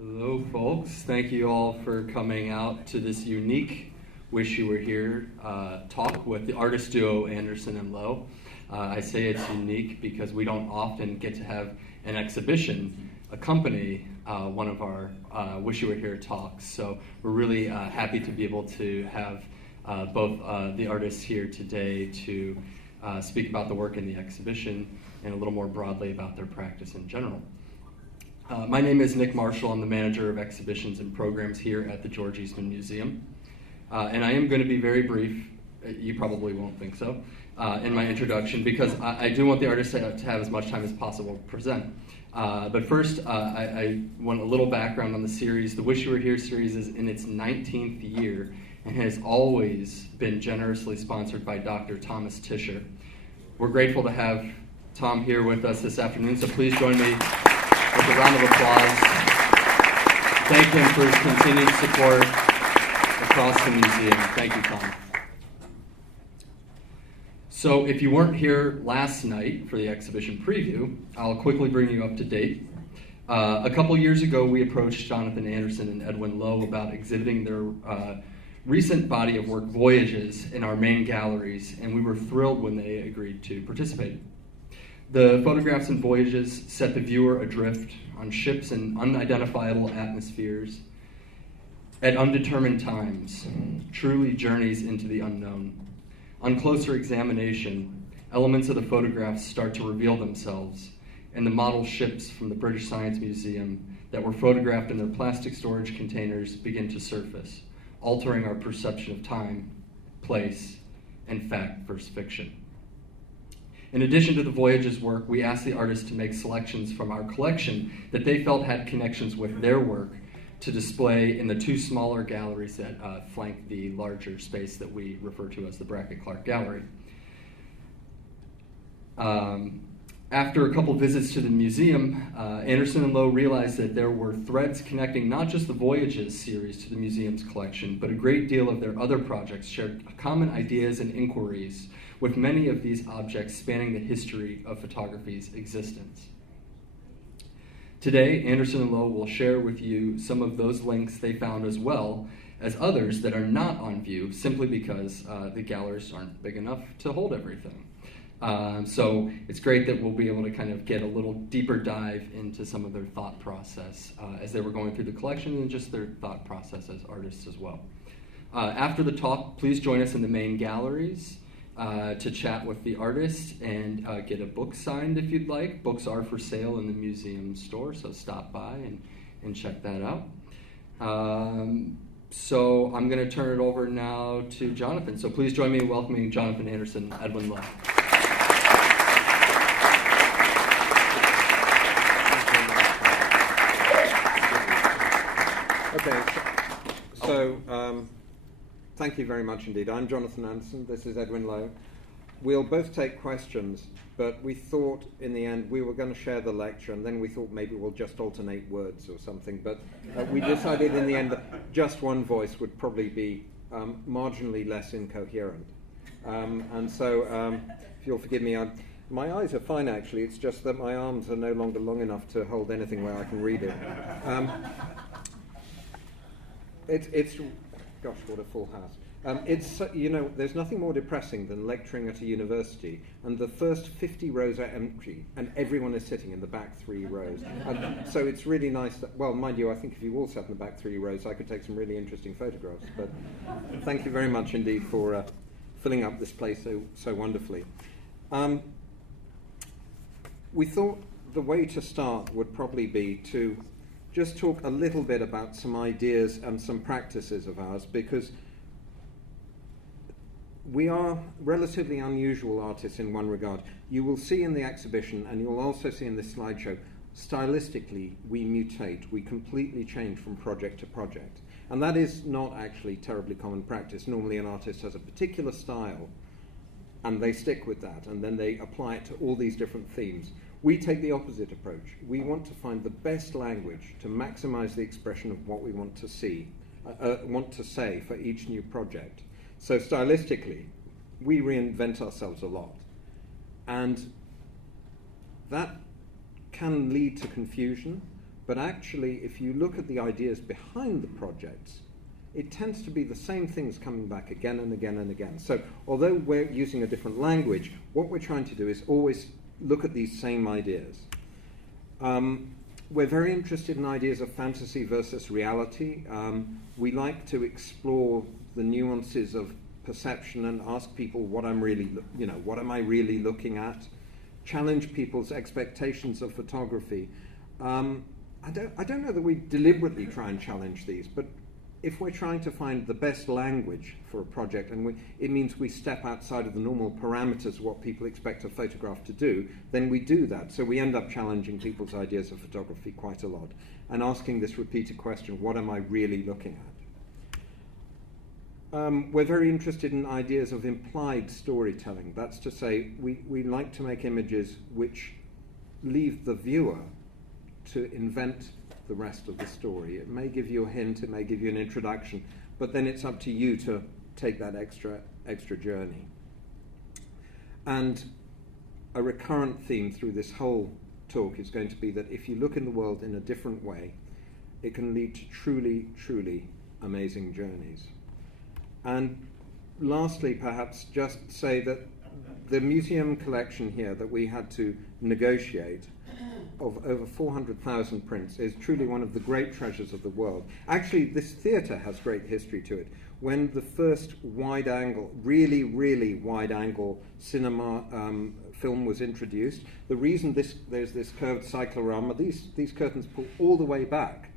Hello, folks. Thank you all for coming out to this unique Wish You Were Here talk with the artist duo Anderson and Lowe. I say it's unique because we don't often get to have an exhibition accompany one of our Wish You Were Here talks. So we're really happy to be able to have both the artists here today to speak about the work in the exhibition and a little more broadly about their practice in general. My name is Nick Marshall. I'm the manager of exhibitions and programs here at the George Eastman Museum. And I am going to be very brief, you probably won't think so, in my introduction, because I do want the artists to have as much time as possible to present. But first, I want a little background on the series. The Wish You Were Here series is in its 19th year and has always been generously sponsored by Dr. Thomas Tischer. We're grateful to have Tom here with us this afternoon, so please join me with a round of applause. Thank him for his continued support across the museum. Thank you, Tom. So if you weren't here last night for the exhibition preview, I'll quickly bring you up to date. A couple years ago, we approached Jonathan Anderson and Edwin Lowe about exhibiting their recent body of work, Voyages, in our main galleries, and we were thrilled when they agreed to participate. The photographs in Voyages set the viewer adrift on ships in unidentifiable atmospheres at undetermined times, truly journeys into the unknown. On closer examination, elements of the photographs start to reveal themselves, and the model ships from the British Science Museum that were photographed in their plastic storage containers begin to surface, altering our perception of time, place, and fact versus fiction. In addition to the Voyages work, we asked the artists to make selections from our collection that they felt had connections with their work to display in the two smaller galleries that flank the larger space that we refer to as the Brackett Clark Gallery. After a couple visits to the museum, Anderson and Lowe realized that there were threads connecting not just the Voyages series to the museum's collection, but a great deal of their other projects shared common ideas and inquiries, with many of these objects spanning the history of photography's existence. Today, Anderson and Lowe will share with you some of those links they found, as well as others that are not on view simply because the galleries aren't big enough to hold everything. So it's great that we'll be able to kind of get a little deeper dive into some of their thought process as they were going through the collection, and just their thought process as artists as well. After the talk, please join us in the main galleries to chat with the artists and get a book signed if you'd like. Books are for sale in the museum store, so stop by and check that out. So I'm going to turn it over now to Jonathan. So please join me in welcoming Jonathan Anderson, Edwin Lowe. Okay, so thank you very much indeed. I'm Jonathan Anderson, this is Edwin Lowe. We'll both take questions, but we thought in the end we were going to share the lecture, and then we thought maybe we'll just alternate words or something, but we decided in the end that just one voice would probably be marginally less incoherent. And so, if you'll forgive me, my eyes are fine actually, it's just that my arms are no longer long enough to hold anything where I can read it. It's gosh, what a full house. There's nothing more depressing than lecturing at a university and the first 50 rows are empty and everyone is sitting in the back 3 rows. So it's really nice that, well, mind you, I think if you all sat in the back 3 rows, I could take some really interesting photographs. But thank you very much indeed for filling up this place so wonderfully. We thought the way to start would probably be to just talk a little bit about some ideas and some practices of ours, because we are relatively unusual artists in one regard. You will see in the exhibition, and you'll also see in this slideshow, stylistically we mutate, we completely change from project to project. And that is not actually terribly common practice. Normally an artist has a particular style, and they stick with that, and then they apply it to all these different themes. We take the opposite approach. We want to find the best language to maximize the expression of what we want to say for each new project. So stylistically, we reinvent ourselves a lot. And that can lead to confusion, But actually, if you look at the ideas behind the projects, it tends to be the same things coming back again and again and again. So although we're using a different language, what we're trying to do is always look at these same ideas. We're very interested in ideas of fantasy versus reality. We like to explore the nuances of perception and ask people what I'm really, what am I really looking at? Challenge people's expectations of photography. I don't know that we deliberately try and challenge these, but if we're trying to find the best language for a project, and it means we step outside of the normal parameters of what people expect a photograph to do, then we do that. So we end up challenging people's ideas of photography quite a lot and asking this repeated question, what am I really looking at? We're very interested in ideas of implied storytelling. That's to say, we like to make images which leave the viewer to invent the rest of the story. It may give you a hint, it may give you an introduction, but then it's up to you to take that extra journey. And a recurrent theme through this whole talk is going to be that if you look in the world in a different way, it can lead to truly, truly amazing journeys. And lastly, perhaps just say that the museum collection here that we had to negotiate of over 400,000 prints is truly one of the great treasures of the world. Actually, this theatre has great history to it. When the first wide-angle, really, really wide-angle cinema film was introduced, the reason there's this curved cyclorama, these curtains pull all the way back.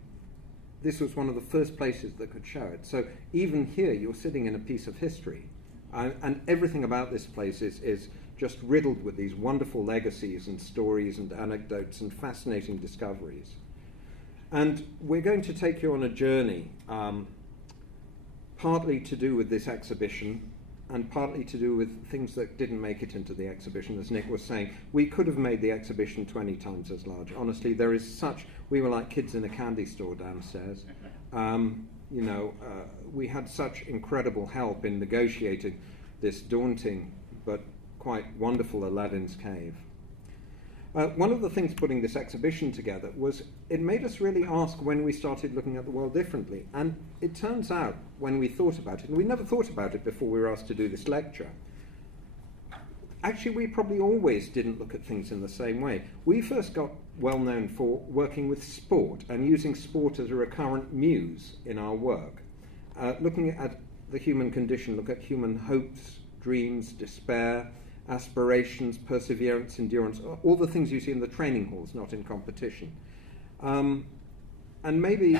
This was one of the first places that could show it. So even here, you're sitting in a piece of history. And everything about this place is just riddled with these wonderful legacies and stories and anecdotes and fascinating discoveries. And we're going to take you on a journey, partly to do with this exhibition and partly to do with things that didn't make it into the exhibition. As Nick was saying, we could have made the exhibition 20 times as large. Honestly, there is we were like kids in a candy store downstairs. We had such incredible help in negotiating this daunting but quite wonderful Aladdin's Cave. One of the things putting this exhibition together was it made us really ask when we started looking at the world differently. And it turns out, when we thought about it, and we never thought about it before we were asked to do this lecture, actually we probably always didn't look at things in the same way. We first got well known for working with sport and using sport as a recurrent muse in our work. Looking at the human condition, look at human hopes, dreams, despair, aspirations, perseverance, endurance, all the things you see in the training halls, not in competition. And maybe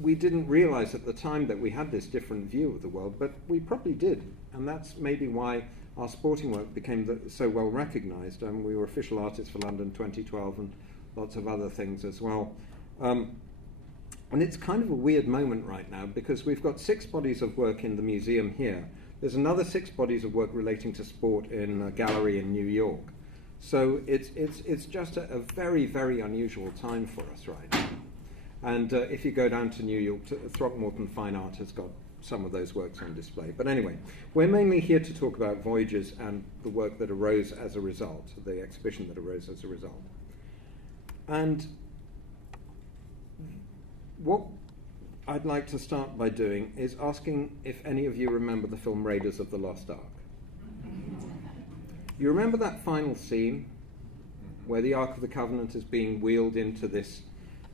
we didn't realize at the time that we had this different view of the world, but we probably did. And that's maybe why our sporting work became so well recognized. We were official artists for London 2012 and lots of other things as well. And it's kind of a weird moment right now because we've got 6 bodies of work in the museum here. There's another 6 bodies of work relating to sport in a gallery in New York. So it's just a very, very unusual time for us right now. And if you go down to New York, Throckmorton Fine Art has got some of those works on display. But anyway, we're mainly here to talk about Voyages and the work that arose as a result, the exhibition that arose as a result. And what I'd like to start by doing is asking if any of you remember the film Raiders of the Lost Ark. You remember that final scene where the Ark of the Covenant is being wheeled into this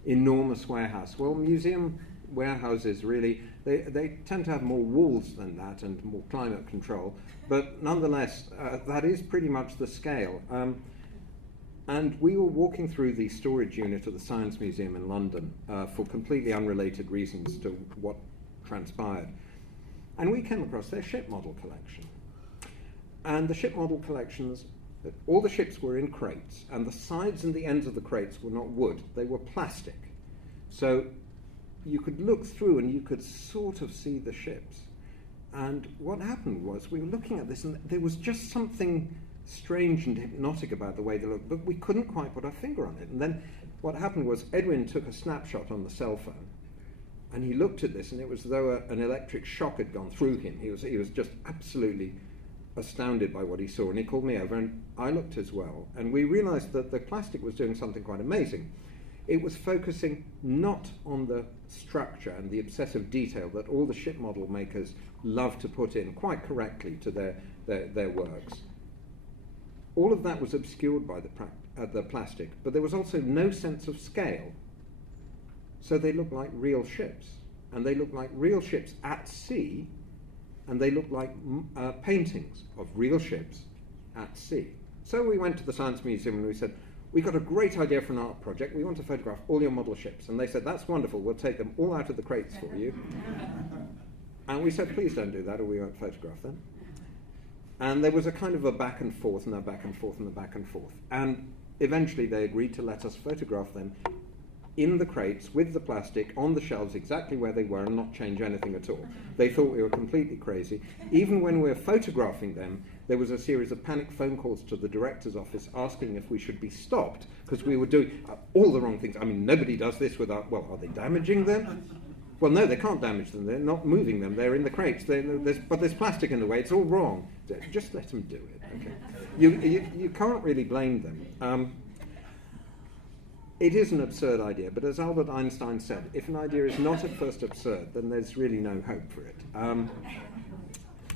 enormous warehouse? Well, museum warehouses really, they tend to have more walls than that and more climate control, but nonetheless, that is pretty much the scale. And we were walking through the storage unit of the Science Museum in London for completely unrelated reasons to what transpired. And we came across their ship model collection. And the ship model collections, all the ships were in crates, and the sides and the ends of the crates were not wood, they were plastic. So you could look through and you could sort of see the ships. And what happened was we were looking at this and there was just something strange and hypnotic about the way they looked, but we couldn't quite put our finger on it. And then what happened was Edwin took a snapshot on the cell phone, and he looked at this, and it was as though an electric shock had gone through him. He was just absolutely astounded by what he saw, and he called me over, and I looked as well, and we realized that the plastic was doing something quite amazing. It was focusing not on the structure and the obsessive detail that all the ship model makers love to put in quite correctly to their works. All of that was obscured by the plastic, but there was also no sense of scale. So they looked like real ships, and they looked like real ships at sea, and they looked like paintings of real ships at sea. So we went to the Science Museum and we said, we've got a great idea for an art project. We want to photograph all your model ships. And they said, that's wonderful. We'll take them all out of the crates for you. And we said, please don't do that, or we won't photograph them. And there was a kind of a back and forth and a back and forth and a back and forth. And eventually they agreed to let us photograph them in the crates with the plastic on the shelves exactly where they were and not change anything at all. They thought we were completely crazy. Even when we were photographing them, there was a series of panic phone calls to the director's office asking if we should be stopped because we were doing all the wrong things. I mean, nobody does this without, well, are they damaging them? Well, no, they can't damage them. They're not moving them. They're in the crates. But there's plastic in the way. It's all wrong. Just let them do it. Okay. You can't really blame them. It is an absurd idea, but as Albert Einstein said, if an idea is not at first absurd, then there's really no hope for it.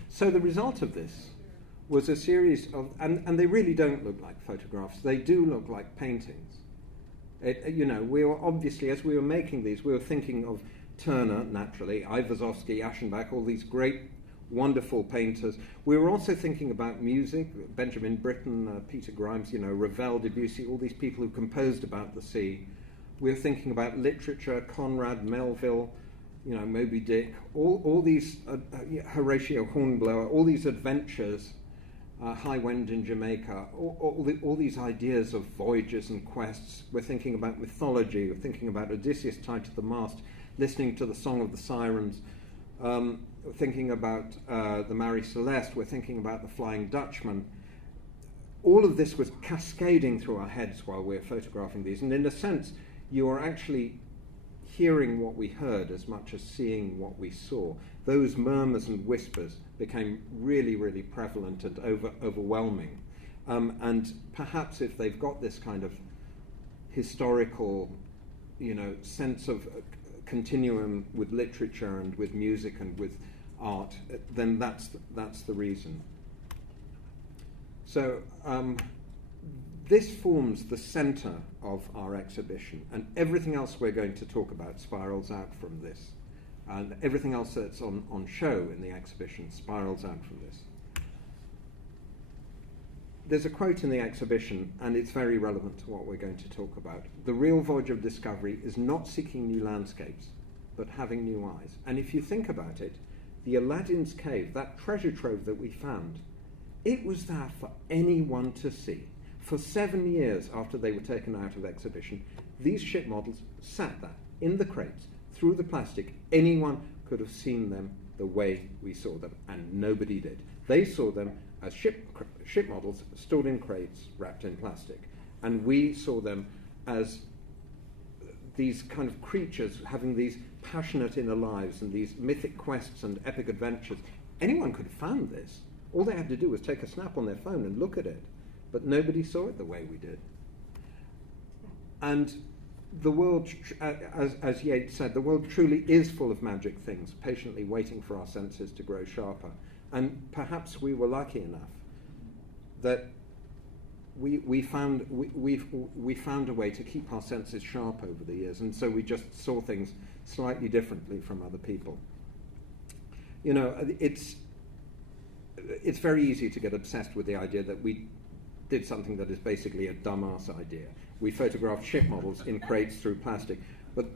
So the result of this was a series of, and they really don't look like photographs. They do look like paintings. We were obviously, as we were making these, we were thinking of Turner, naturally, Iwasowski, Aschenbach, all these great, wonderful painters. We were also thinking about music, Benjamin Britten, Peter Grimes, Ravel, Debussy, all these people who composed about the sea. We were thinking about literature, Conrad, Melville, Moby Dick, all these, Horatio Hornblower, all these adventures, High Wind in Jamaica, all these ideas of voyages and quests. We're thinking about mythology, we're thinking about Odysseus tied to the mast, listening to the Song of the Sirens, we're thinking about the Marie Celeste, we're thinking about the Flying Dutchman. All of this was cascading through our heads while we were photographing these, and in a sense, you are actually hearing what we heard as much as seeing what we saw. Those murmurs and whispers became really, really prevalent and overwhelming. And perhaps if they've got this kind of historical, sense of continuum with literature and with music and with art, then that's the reason. So this forms the center of our exhibition, and everything else we're going to talk about spirals out from this. And everything else that's on show in the exhibition spirals out from this. There's a quote in the exhibition, and it's very relevant to what we're going to talk about. The real voyage of discovery is not seeking new landscapes, but having new eyes. And if you think about it, the Aladdin's cave, that treasure trove that we found, it was there for anyone to see. For 7 years after they were taken out of exhibition, these ship models sat there in the crates, through the plastic. Anyone could have seen them the way we saw them, and nobody did. They saw them as ship models stored in crates wrapped in plastic, and we saw them as these kind of creatures having these passionate inner lives and these mythic quests and epic adventures. Anyone could have found this. All they had to do was take a snap on their phone and look at it, but nobody saw it the way we did. And the world, as Yeats said, the world truly is full of magic things, patiently waiting for our senses to grow sharper. And perhaps we were lucky enough that we found a way to keep our senses sharp over the years, and so we just saw things slightly differently from other people. It's very easy to get obsessed with the idea that we did something that is basically a dumbass idea. We photographed ship models in crates through plastic. But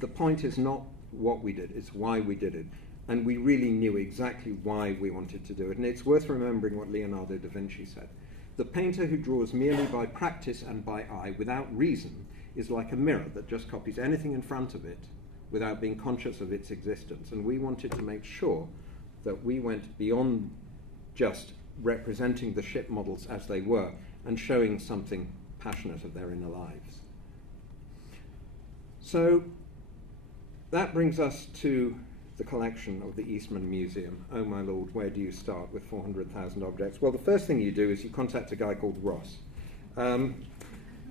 the point is not what we did, it's why we did it. And we really knew exactly why we wanted to do it. And it's worth remembering what Leonardo da Vinci said. The painter who draws merely by practice and by eye, without reason, is like a mirror that just copies anything in front of it without being conscious of its existence. And we wanted to make sure that we went beyond just representing the ship models as they were and showing something passionate of their inner lives. So that brings us to the collection of the Eastman Museum. Oh my lord, where do you start with 400,000 objects? Well, the first thing you do is you contact a guy called Ross.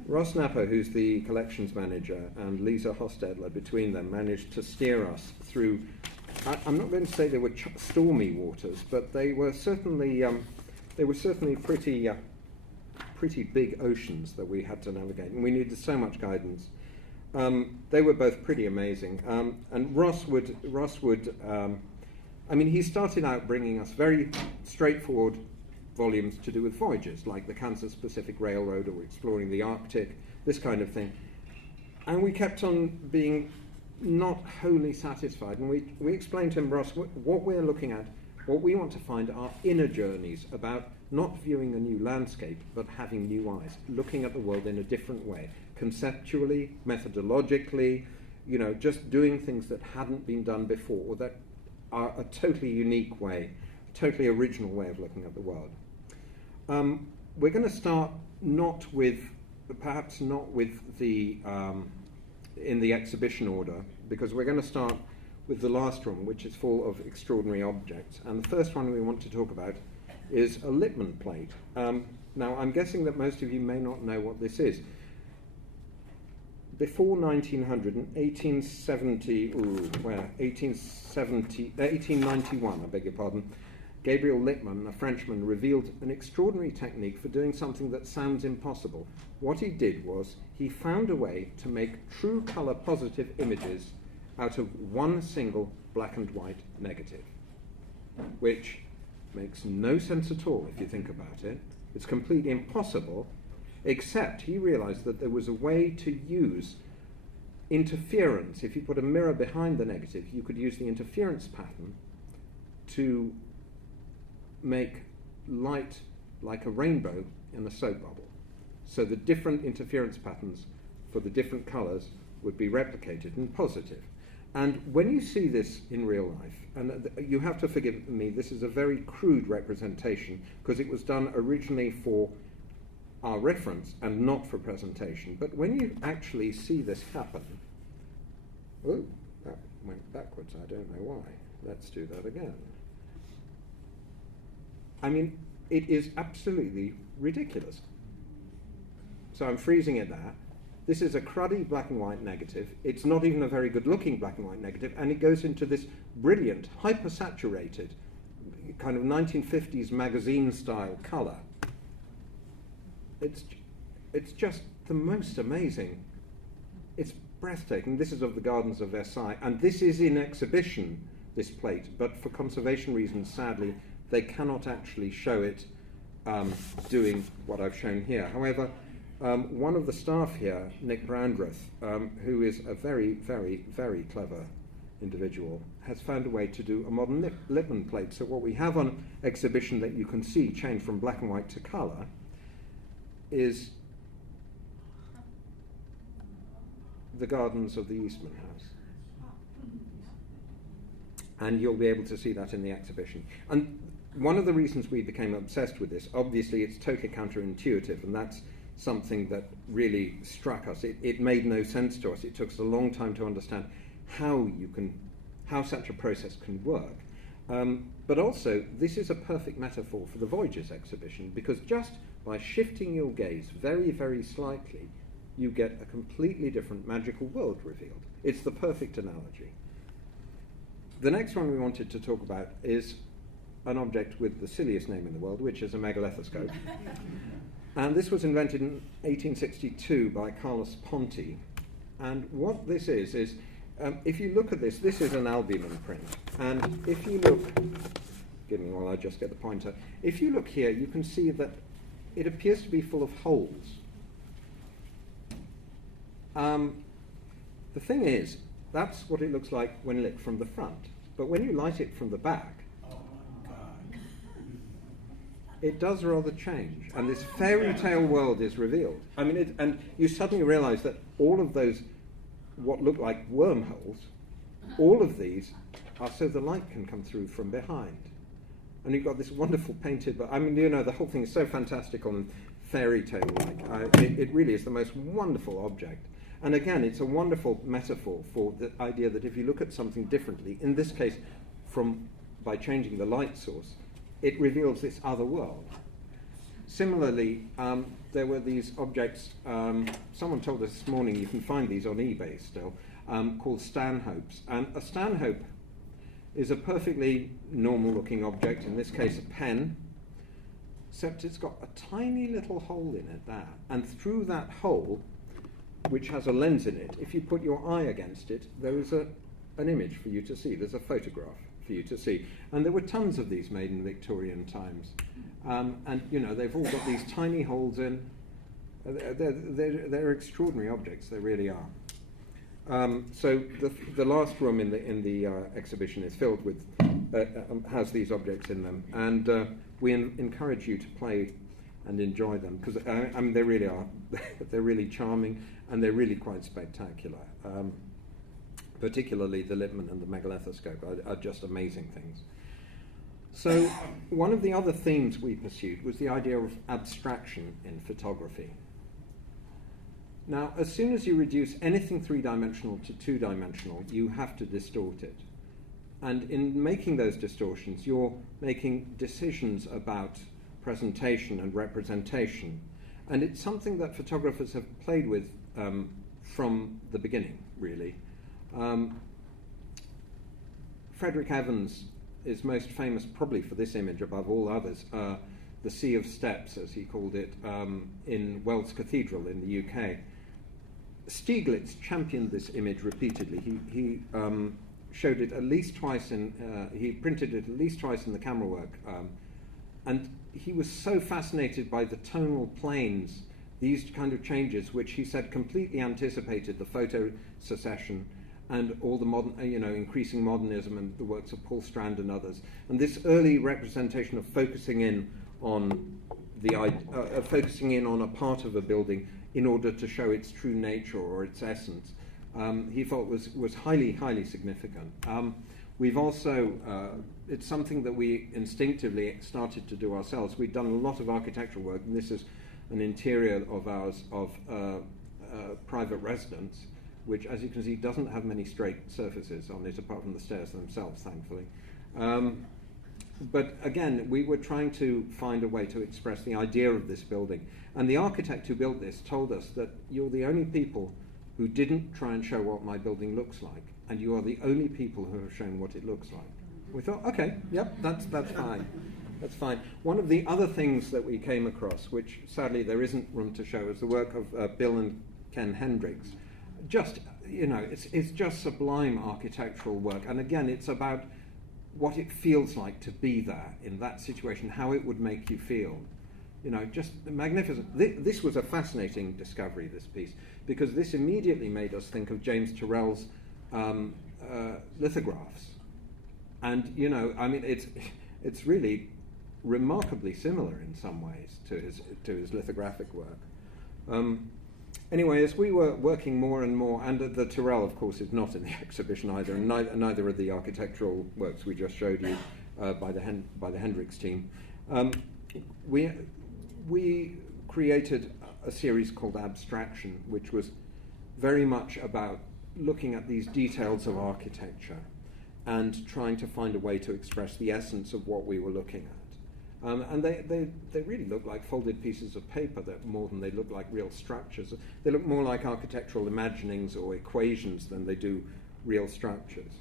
Ross Napper, who's the collections manager, and Lisa Hostetler, between them, managed to steer us through. I'm not going to say they were stormy waters, but they were certainly pretty big oceans that we had to navigate, and we needed so much guidance. They were both pretty amazing, and Ross would. He started out bringing us very straightforward volumes to do with voyages, like the Kansas Pacific Railroad or exploring the Arctic, this kind of thing. And we kept on being not wholly satisfied. And we explained to him, Ross, what we're looking at, what we want to find are inner journeys about not viewing a new landscape, but having new eyes, looking at the world in a different way, conceptually, methodologically, just doing things that hadn't been done before, or that are a totally unique way, totally original way of looking at the world. We're going to start perhaps not with the in the exhibition order, because we're going to start with the last room, which is full of extraordinary objects. And the first one we want to talk about is a Lippmann plate. Now, I'm guessing that most of you may not know what this is. Before 1900, in 1891, I beg your pardon, Gabriel Lippmann, a Frenchman, revealed an extraordinary technique for doing something that sounds impossible. What he did was he found a way to make true color positive images out of one single black and white negative, which makes no sense at all if you think about it. It's completely impossible, except he realized that there was a way to use interference. If you put a mirror behind the negative, you could use the interference pattern to make light like a rainbow in a soap bubble. So the different interference patterns for the different colors would be replicated in positive. And when you see this in real life, and you have to forgive me, this is a very crude representation because it was done originally for our reference and not for presentation. But when you actually see this happen, oh, that went backwards, I don't know why. Let's do that again. It is absolutely ridiculous. So I'm freezing it there. This is a cruddy black and white negative. It's not even a very good looking black and white negative, and it goes into this brilliant, hypersaturated, kind of 1950s magazine style color. It's just the most amazing. It's breathtaking. This is of the Gardens of Versailles, and this is in exhibition, this plate, but for conservation reasons, sadly, they cannot actually show it doing what I've shown here. However, one of the staff here, Nick Brandreth, who is a very, very, very clever individual, has found a way to do a modern Lippmann plate. So what we have on exhibition that you can see changed from black and white to color is the gardens of the Eastman House. And you'll be able to see that in the exhibition. And one of the reasons we became obsessed with this, obviously it's totally counterintuitive, and that's something that really struck us. It made no sense to us. It took us a long time to understand how such a process can work. But also, this is a perfect metaphor for the Voyages exhibition, because just by shifting your gaze very, very slightly, you get a completely different magical world revealed. It's the perfect analogy. The next one we wanted to talk about is an object with the silliest name in the world, which is a megalethoscope. And this was invented in 1862 by Carlos Ponti. And what this is if you look at this is an albumin print. And if you look, give me while I just get the pointer. If you look here, you can see that it appears to be full of holes. The thing is, that's what it looks like when lit from the front. But when you light it from the back, it does rather change, and this fairy tale world is revealed. And you suddenly realize that all of those, what look like wormholes, all of these are so the light can come through from behind. And you've got this wonderful painted, but the whole thing is so fantastical and fairy tale-like. It really is the most wonderful object. And again, it's a wonderful metaphor for the idea that if you look at something differently, in this case, by changing the light source, it reveals this other world. Similarly, there were these objects, someone told us this morning, you can find these on eBay still, called Stanhopes. And a Stanhope is a perfectly normal looking object, in this case a pen, except it's got a tiny little hole in it there. And through that hole, which has a lens in it, if you put your eye against it, there is an image for you to see. There's a photograph for you to see. And there were tons of these made in Victorian times. And, you know, they've all got these tiny holes in. They're extraordinary objects, they really are. So the last room in the exhibition is filled with, has these objects in them. And we encourage you to play and enjoy them, because I mean, they really are. They're really charming, and they're really quite spectacular. Particularly the Lippmann and the Megalethoscope are just amazing things. So one of the other themes we pursued was the idea of abstraction in photography. Now, as soon as you reduce anything three-dimensional to two-dimensional, you have to distort it. And in making those distortions, you're making decisions about presentation and representation. And it's something that photographers have played with from the beginning, really. Frederick Evans is most famous probably for this image above all others, the Sea of Steps, as he called it, in Wells Cathedral in the UK. Stieglitz championed this image repeatedly. He showed it at least twice he printed it at least twice in the camera work. And he was so fascinated by the tonal planes, these kind of changes, which he said completely anticipated the photo secession and all the modern, increasing modernism and the works of Paul Strand and others. And this early representation of focusing in on a part of a building in order to show its true nature or its essence, he thought was highly, highly significant. We've also, it's something that we instinctively started to do ourselves. We've done a lot of architectural work, and this is an interior of ours of private residence, which, as you can see, doesn't have many straight surfaces on it, apart from the stairs themselves, thankfully. But again, we were trying to find a way to express the idea of this building. And the architect who built this told us that you're the only people who didn't try and show what my building looks like, and you are the only people who have shown what it looks like. We thought, okay, yep, that's fine. That's fine. One of the other things that we came across, which sadly there isn't room to show, is the work of Bill and Ken Hendricks. Just, it's just sublime architectural work. And again, it's about what it feels like to be there in that situation, how it would make you feel. Just magnificent. This was a fascinating discovery, this piece, because this immediately made us think of James Turrell's lithographs. And, it's really remarkably similar in some ways to his lithographic work. Anyway, as we were working more and more, and the Turrell, of course, is not in the exhibition either, and neither are the architectural works we just showed you by the Hendricks team. We created a series called Abstraction, which was very much about looking at these details of architecture and trying to find a way to express the essence of what we were looking at. And they really look like folded pieces of paper more than they look like real structures. They look more like architectural imaginings or equations than they do real structures.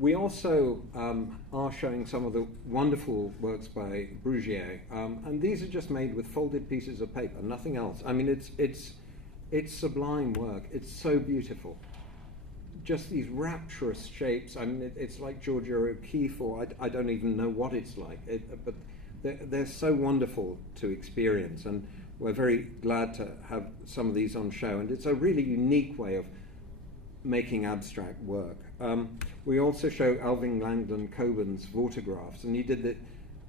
We also are showing some of the wonderful works by Brugier, and these are just made with folded pieces of paper, nothing else. I mean, it's sublime work. It's so beautiful. Just these rapturous shapes. I mean, it's like Georgia O'Keeffe, or I don't even know what it's like. But they're so wonderful to experience, and we're very glad to have some of these on show. And it's a really unique way of making abstract work. We also show Alvin Langdon Coburn's Vortographs, and he did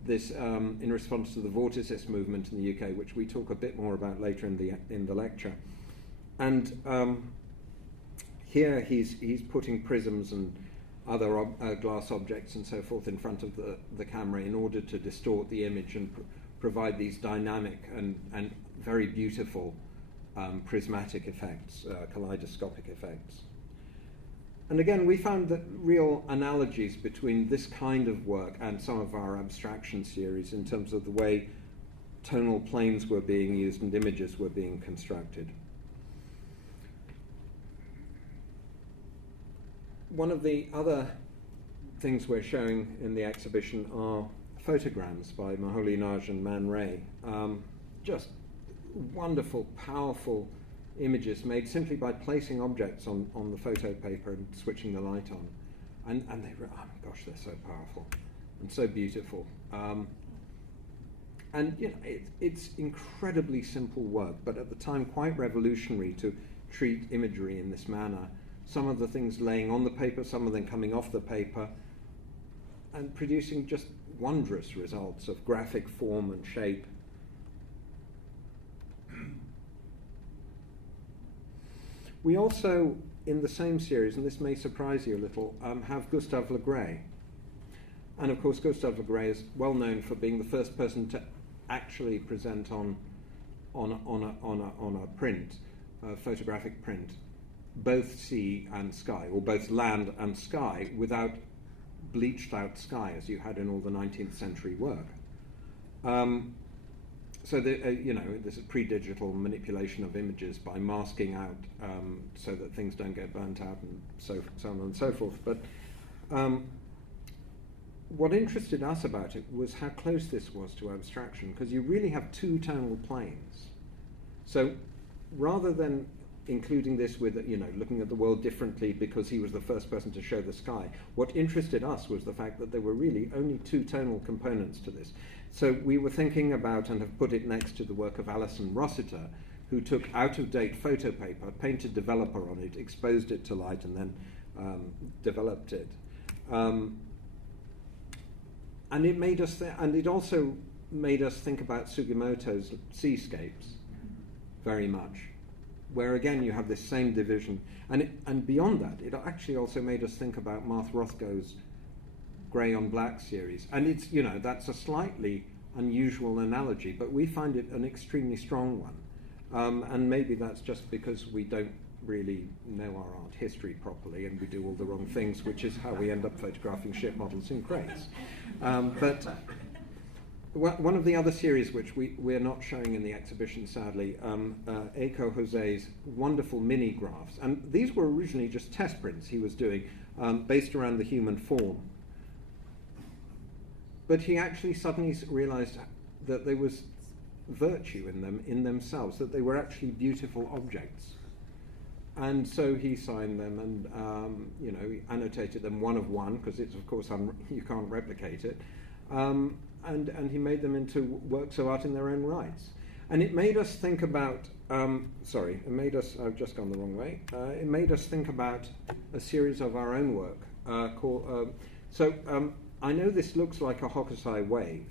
this in response to the Vorticist movement in the UK, which we talk a bit more about later in the lecture. And here he's putting prisms and other glass objects and so forth in front of the camera in order to distort the image and provide these dynamic and very beautiful prismatic effects, kaleidoscopic effects. And again, we found that real analogies between this kind of work and some of our abstraction series in terms of the way tonal planes were being used and images were being constructed. One of the other things we're showing in the exhibition are photograms by Moholy-Nagy and Man Ray. Just wonderful, powerful images made simply by placing objects on the photo paper and switching the light on. And they were, oh my gosh, they're so powerful and so beautiful. And you know, it's incredibly simple work, but at the time quite revolutionary to treat imagery in this manner. Some of the things laying on the paper, some of them coming off the paper, and producing just wondrous results of graphic form and shape. We also, in the same series, and this may surprise you a little, have Gustave Le Gray. And of course, Gustave Le Gray is well known for being the first person to actually present on a print, a photographic print, both sea and sky, or both land and sky, without bleached out sky as you had in all the 19th century work. So this is pre-digital manipulation of images by masking out so that things don't get burnt out and so on and so forth. But what interested us about it was how close this was to abstraction, because you really have two tonal planes. So rather than including this with, looking at the world differently because he was the first person to show the sky, what interested us was the fact that there were really only two tonal components to this. So we were thinking about, and have put it next to the work of Alison Rossiter, who took out-of-date photo paper, painted developer on it, exposed it to light, and then developed it. And it made us, and it also made us think about Sugimoto's seascapes very much, where again you have this same division. And beyond that, it actually also made us think about Martha Rothko's Grey on Black series. And it's, that's a slightly unusual analogy, but we find it an extremely strong one. And maybe that's just because we don't really know our art history properly and we do all the wrong things, which is how we end up photographing ship models in crates. But one of the other series which we're not showing in the exhibition, sadly, Eiko Jose's wonderful mini graphs. And these were originally just test prints he was doing based around the human form. But he actually suddenly realized that there was virtue in them, in themselves, that they were actually beautiful objects. And so he signed them and, he annotated them one of one, because it's, of course, you can't replicate it. And he made them into works of art in their own rights. And it made us think about, I've just gone the wrong way. It made us think about a series of our own work called, I know this looks like a Hokusai wave,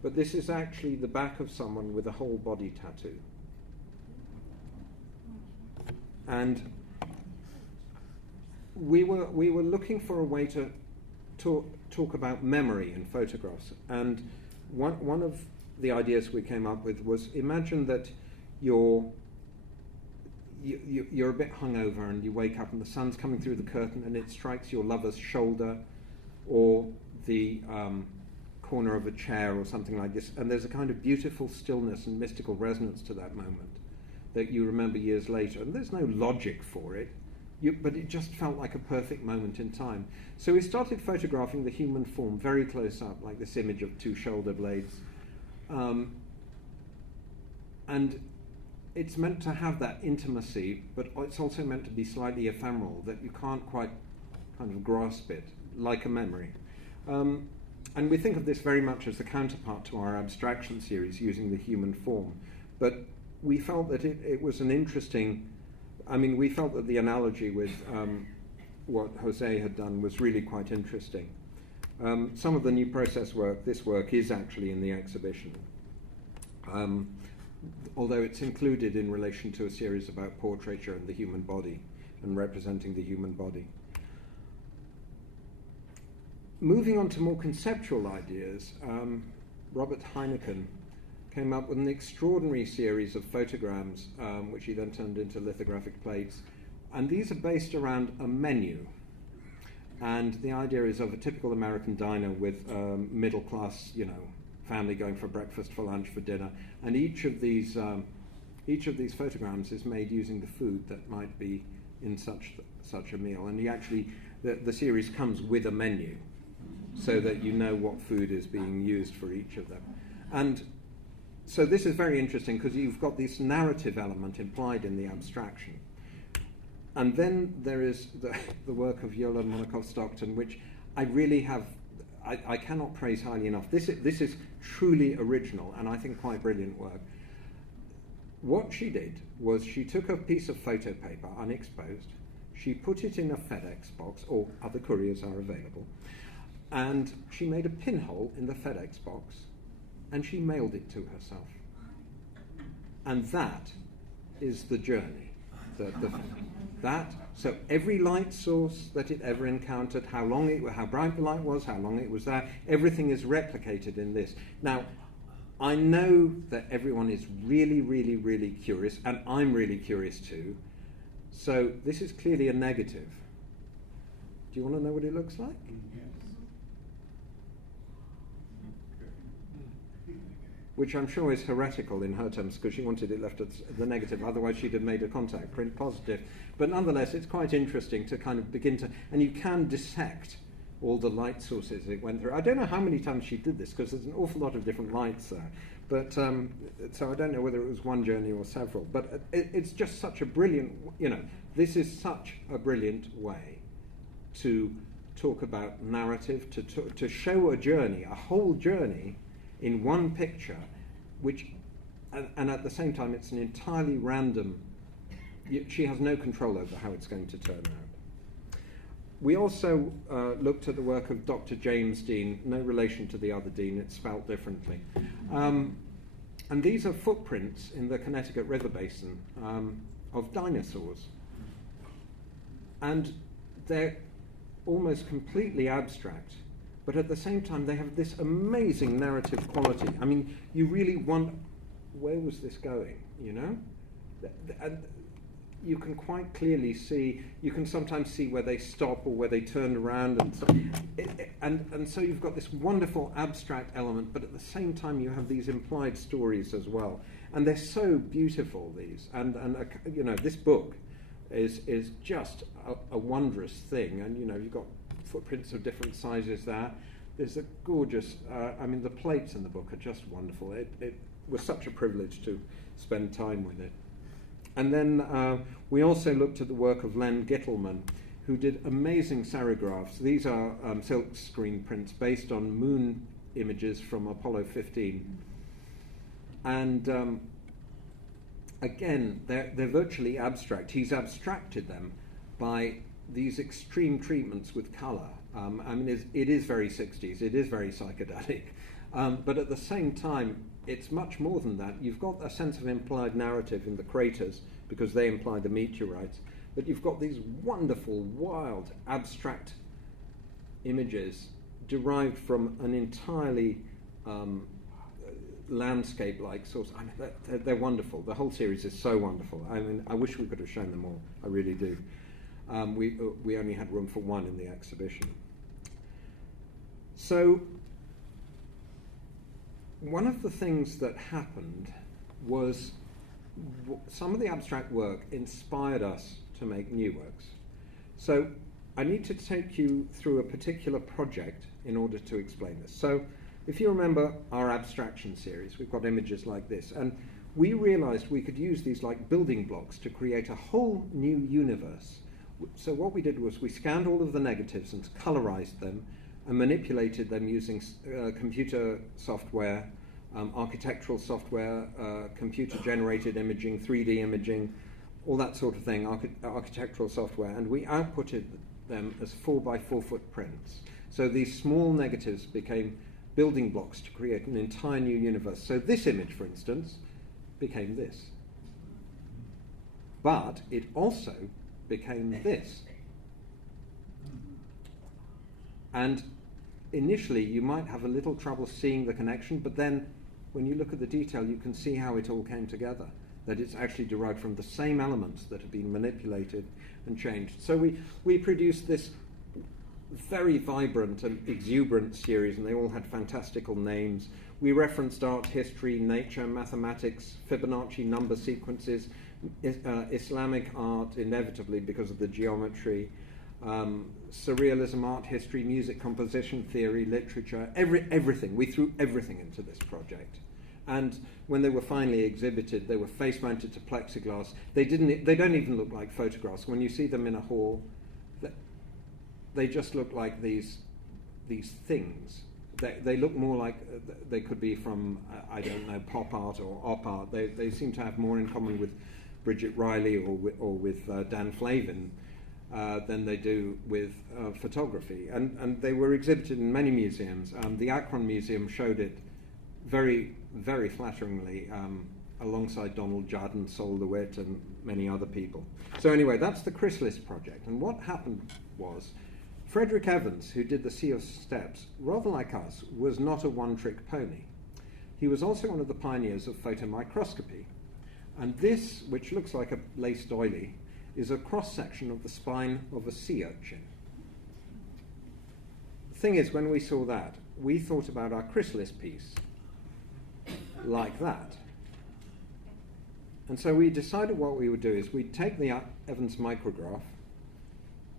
but this is actually the back of someone with a whole body tattoo. And we were looking for a way to talk about memory in photographs. And one of the ideas we came up with was, imagine that you're a bit hungover and you wake up and the sun's coming through the curtain and it strikes your lover's shoulder or the corner of a chair or something like this, and there's a kind of beautiful stillness and mystical resonance to that moment that you remember years later. And there's no logic for it, but it just felt like a perfect moment in time. So we started photographing the human form very close up, like this image of two shoulder blades. And it's meant to have that intimacy, but it's also meant to be slightly ephemeral, that you can't quite kind of grasp it, like a memory. And we think of this very much as the counterpart to our abstraction series, using the human form. But we felt that it was an interesting, we felt that the analogy with what Jose had done was really quite interesting. Some of the new process work, this work is actually in the exhibition, although it's included in relation to a series about portraiture and the human body and representing the human body. Moving on to more conceptual ideas, Robert Heineken came up with an extraordinary series of photograms, which he then turned into lithographic plates, And these are based around a menu. And the idea is of a typical American diner with middle class, family going for breakfast, for lunch, for dinner. And each of these photograms is made using the food that might be in such a meal. And the series comes with a menu, so that you know what food is being used for each of them. And so this is very interesting because you've got this narrative element implied in the abstraction. And then there is the work of Yola Monaco-Stockton, which I really I cannot praise highly enough. This is truly original and I think quite brilliant work. What she did was she took a piece of photo paper, unexposed, she put it in a FedEx box, or other couriers are available, and she made a pinhole in the FedEx box and she mailed it to herself. And that is the journey. So every light source that it ever encountered, how bright the light was, how long it was there, everything is replicated in this. Now, I know that everyone is really, really, really curious, and I'm really curious too. So this is clearly a negative. Do you want to know what it looks like? Which I'm sure is heretical in her terms, because she wanted it left at the negative, otherwise she'd have made a contact print positive. But nonetheless, it's quite interesting to kind of begin to, and you can dissect all the light sources it went through. I don't know how many times she did this, because there's an awful lot of different lights there. But so I don't know whether it was one journey or several. But it's just such a brilliant, this is such a brilliant way to talk about narrative, to show a journey, a whole journey, in one picture, and at the same time it's an entirely random, she has no control over how it's going to turn out. We also looked at the work of Dr. James Dean, no relation to the other Dean, it's spelt differently. And these are footprints in the Connecticut River Basin of dinosaurs. And they're almost completely abstract, but at the same time they have this amazing narrative quality. I mean, you really want, where was this going, And you can quite clearly see, you can sometimes see where they stop or where they turn around, and so you've got this wonderful abstract element, but at the same time you have these implied stories as well. And they're so beautiful, these. And this book is just a wondrous thing. And, you've got footprints of different sizes there. There's a gorgeous, the plates in the book are just wonderful. It was such a privilege to spend time with it. And then we also looked at the work of Len Gittleman, who did amazing serigraphs. These are silk screen prints based on moon images from Apollo 15. And again, they're virtually abstract. He's abstracted them by these extreme treatments with colour. It is very 60s, it is very psychedelic, but at the same time, it's much more than that. You've got a sense of implied narrative in the craters, because they imply the meteorites, but you've got these wonderful, wild, abstract images derived from an entirely landscape-like source. They're wonderful. The whole series is so wonderful. I wish we could have shown them all. I really do. We only had room for one in the exhibition. So one of the things that happened was some of the abstract work inspired us to make new works. So I need to take you through a particular project in order to explain this. So if you remember our abstraction series, we've got images like this, and we realized we could use these like building blocks to create a whole new universe. So what we did was we scanned all of the negatives and colorized them and manipulated them using computer software, architectural software, computer-generated imaging, 3D imaging, all that sort of thing, architectural software, and we outputted them as 4x4 footprints. So these small negatives became building blocks to create an entire new universe. So this image, for instance, became this. But it also became this. And initially you might have a little trouble seeing the connection, but then when you look at the detail you can see how it all came together. that it's actually derived from the same elements that have been manipulated and changed. So we produced this very vibrant and exuberant series, and they all had fantastical names. We referenced art history, nature, mathematics, Fibonacci number sequences, Islamic art, inevitably because of the geometry, surrealism, art history, music composition theory, literature, everything. We threw everything into this project. And when they were finally exhibited, they were face-mounted to plexiglass. They don't even look like photographs. When you see them in a hall, they just look like these things. They look more like they could be from, I don't know, pop art or op art. They seem to have more in common with Bridget Riley or with Dan Flavin than they do with photography. And they were exhibited in many museums. The Akron Museum showed it very, very flatteringly alongside Donald Judd and Sol LeWitt and many other people. So anyway, that's the Chrysalis project. And what happened was Frederick Evans, who did the Sea of Steps, rather like us, was not a one-trick pony. He was also one of the pioneers of photomicroscopy. And this, which looks like a lace doily, is a cross-section of the spine of a sea urchin. The thing is, when we saw that, we thought about our Chrysalis piece like that. And so we decided what we would do is we'd take the Evans micrograph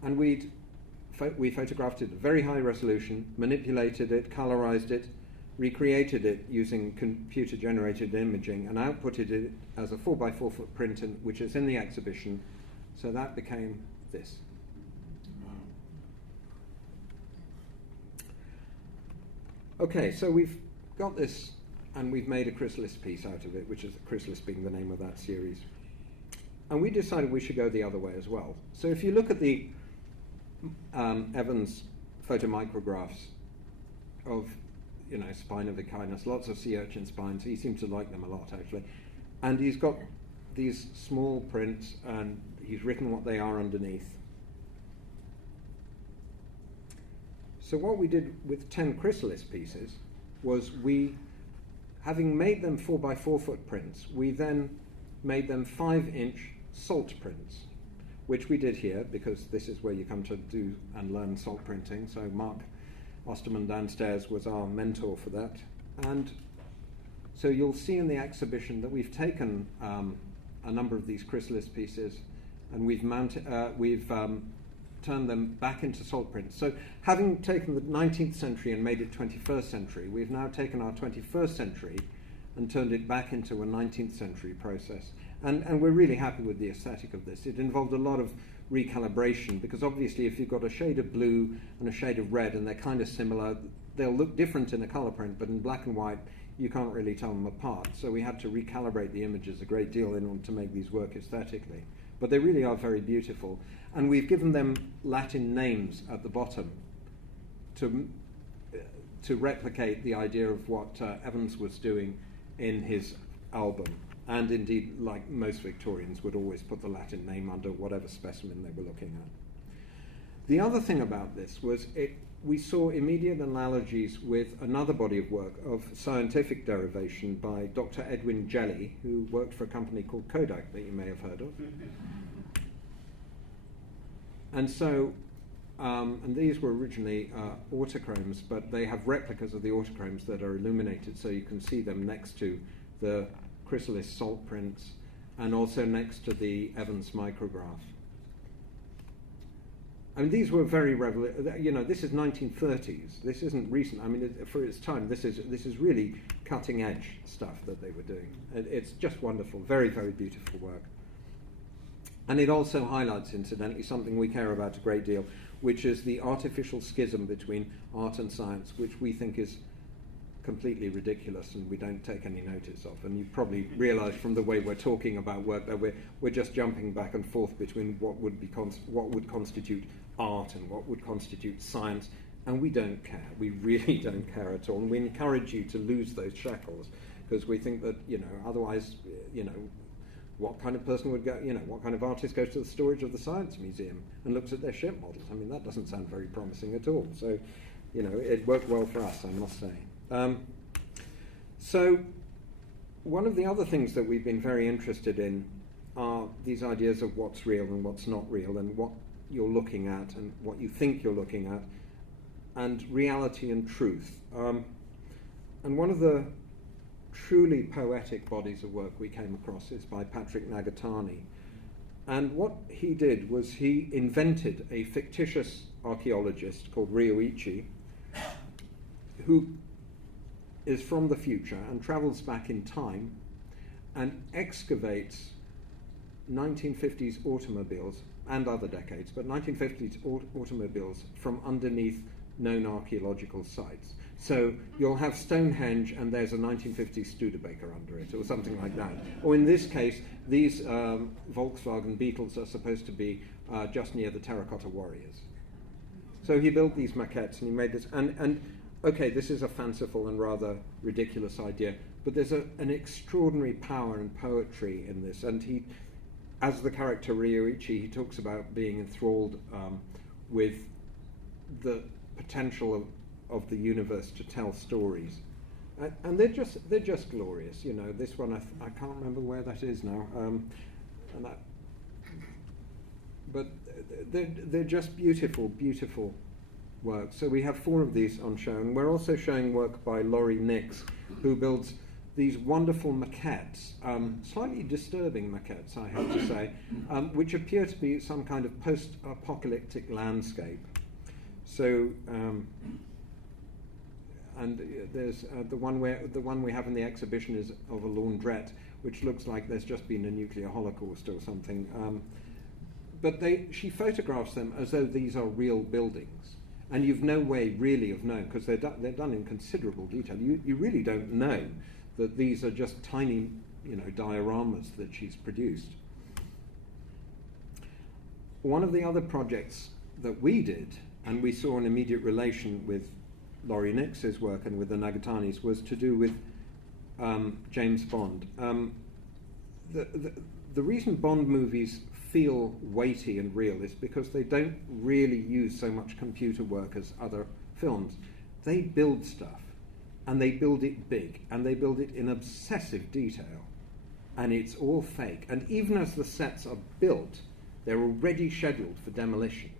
and we photographed it at very high resolution, manipulated it, colorized it, recreated it using computer-generated imaging, and outputted it as a 4x4 footprint, which is in the exhibition. So that became this. Okay, so we've got this, and we've made a Chrysalis piece out of it, which is Chrysalis being the name of that series. And we decided we should go the other way as well. So if you look at the Evans photomicrographs of, spine of Echinus, lots of sea urchin spines. He seems to like them a lot, actually. And he's got these small prints, and he's written what they are underneath. So what we did with 10 Chrysalis pieces was having made them 4x4 footprints, we then made them 5-inch salt prints, which we did here because this is where you come to do and learn salt printing. So Mark Osterman downstairs was our mentor for that. And so you'll see in the exhibition that we've taken a number of these Chrysalis pieces and we've turned them back into salt prints. So having taken the 19th century and made it 21st century, we've now taken our 21st century and turned it back into a 19th century process. And we're really happy with the aesthetic of this. It involved a lot of recalibration because obviously if you've got a shade of blue and a shade of red and they're kind of similar, they'll look different in a color print, but in black and white you can't really tell them apart. So we had to recalibrate the images a great deal in order to make these work aesthetically. But they really are very beautiful. And we've given them Latin names at the bottom to replicate the idea of what Evans was doing in his album. And indeed, like most Victorians, would always put the Latin name under whatever specimen they were looking at. The other thing about this was we saw immediate analogies with another body of work of scientific derivation by Dr. Edwin Jelly, who worked for a company called Kodak that you may have heard of. And so, and these were originally autochromes, but they have replicas of the autochromes that are illuminated, so you can see them next to the Chrysalis salt prints and also next to the Evans micrograph. I mean, these were very this is 1930s. This isn't recent. I mean, for its time, this is really cutting edge stuff that they were doing. It's just wonderful, very, very beautiful work. And it also highlights, incidentally, something we care about a great deal, which is the artificial schism between art and science, which we think is completely ridiculous and we don't take any notice of. And you've probably realized from the way we're talking about work that we're just jumping back and forth between what would constitute art and what would constitute science, and we don't care. We really don't care at all. And we encourage you to lose those shackles because we think that, otherwise, what kind of person would go, what kind of artist goes to the storage of the Science Museum and looks at their ship models? I mean, that doesn't sound very promising at all. So, it worked well for us, I must say. So One of the other things that we've been very interested in are these ideas of what's real and what's not real, and what you're looking at and what you think you're looking at, and reality and truth. And one of the truly poetic bodies of work we came across is by Patrick Nagatani. And what he did was he invented a fictitious archaeologist called Ryoichi, who is from the future and travels back in time and excavates 1950s automobiles and other decades, but 1950s automobiles from underneath known archaeological sites. So you'll have Stonehenge and there's a 1950s Studebaker under it, or something like that. Or in this case, these Volkswagen Beetles are supposed to be just near the Terracotta Warriors. So he built these maquettes and he made this, and okay, this is a fanciful and rather ridiculous idea, but there's an extraordinary power and poetry in this. And he, as the character Ryoichi, he talks about being enthralled with the potential of the universe to tell stories, and they're just glorious. You know, this one I can't remember where that is now, but they're just beautiful, beautiful work. So we have 4 of these on show, and we're also showing work by Laurie Nix, who builds these wonderful maquettes, slightly disturbing maquettes, I have to say, which appear to be some kind of post-apocalyptic landscape. So, and there's the one we have in the exhibition is of a laundrette, which looks like there's just been a nuclear holocaust or something. But she photographs them as though these are real buildings, and you've no way really of knowing, because they're done in considerable detail. You really don't know that these are just tiny, dioramas that she's produced. One of the other projects that we did, and we saw an immediate relation with Laurie Nix's work and with the Nagatanis, was to do with James Bond. The reason Bond movies feel weighty and real is because they don't really use so much computer work as other films. They build stuff, and they build it big, and they build it in obsessive detail, and it's all fake. And even as the sets are built, they're already scheduled for demolition,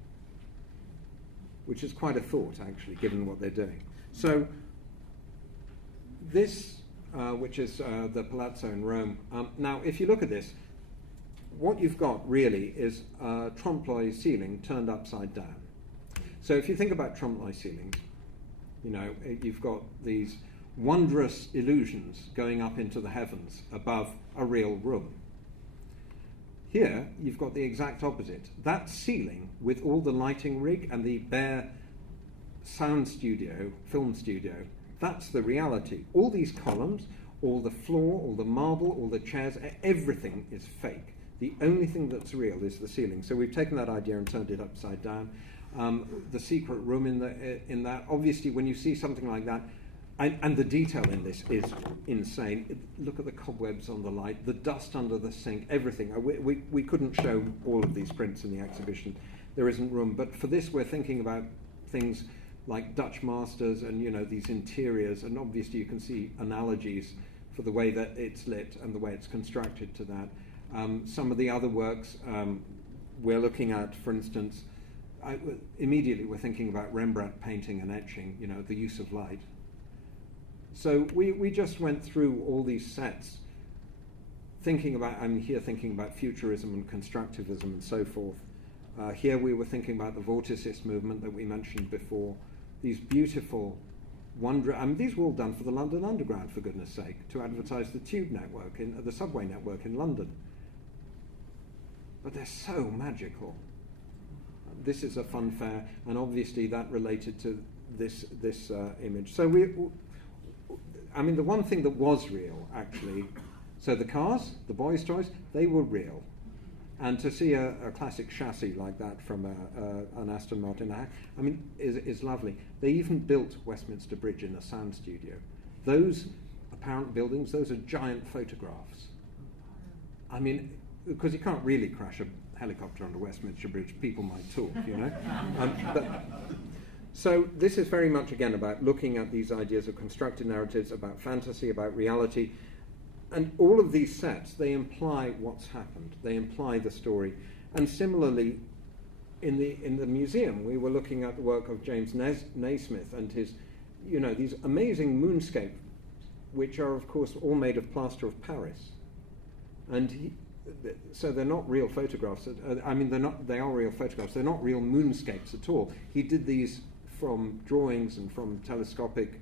which is quite a thought, actually, given what they're doing. So this, which is the Palazzo in Rome. Now, if you look at this, what you've got really is a trompe-l'oeil ceiling turned upside down. So if you think about trompe-l'oeil ceilings, you've got these wondrous illusions going up into the heavens above a real room. Here, you've got the exact opposite. That ceiling, with all the lighting rig and the bare sound studio, film studio, that's the reality. All these columns, all the floor, all the marble, all the chairs, everything is fake. The only thing that's real is the ceiling. So we've taken that idea and turned it upside down. The secret room in that, obviously, when you see something like that, and the detail in this is insane. Look at the cobwebs on the light, the dust under the sink, everything. We couldn't show all of these prints in the exhibition. There isn't room. But for this, we're thinking about things like Dutch masters and, these interiors. And obviously, you can see analogies for the way that it's lit and the way it's constructed to that. Some of the other works we're looking at, for instance, immediately we're thinking about Rembrandt painting and etching, the use of light. So we just went through all these sets, thinking about futurism and constructivism and so forth. Here we were thinking about the vorticist movement that we mentioned before. These beautiful, these were all done for the London Underground, for goodness sake, to advertise the tube network, the subway network in London. But they're so magical. This is a fun fair, and obviously that related to this image. So the one thing that was real, actually, so the cars, the boys' toys, they were real. And to see a classic chassis like that from an Aston Martin, is lovely. They even built Westminster Bridge in a sound studio. Those apparent buildings, those are giant photographs. Because you can't really crash a helicopter onto Westminster Bridge. People might talk, So this is very much, again, about looking at these ideas of constructed narratives, about fantasy, about reality, And all of these sets, they imply what's happened. They imply the story. And similarly, in the museum, we were looking at the work of James Naismith and his, these amazing moonscapes, which are, of course, all made of plaster of Paris. And so they're not real photographs. They are real photographs. They're not real moonscapes at all. He did these from drawings and from telescopic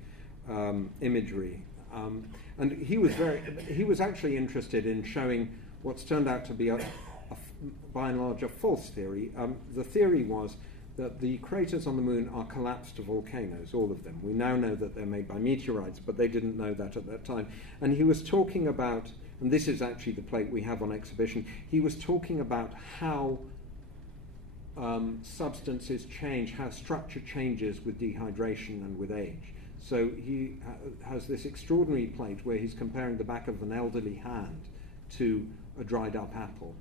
imagery. And he was actually interested in showing what's turned out to be by and large a false theory. The theory was that the craters on the moon are collapsed volcanoes, all of them. We now know that they're made by meteorites, but they didn't know that at that time. And he was talking about, and this is actually the plate we have on exhibition, he was talking about how substances change, how structure changes with dehydration and with age. So he has this extraordinary plate where he's comparing the back of an elderly hand to a dried up apple.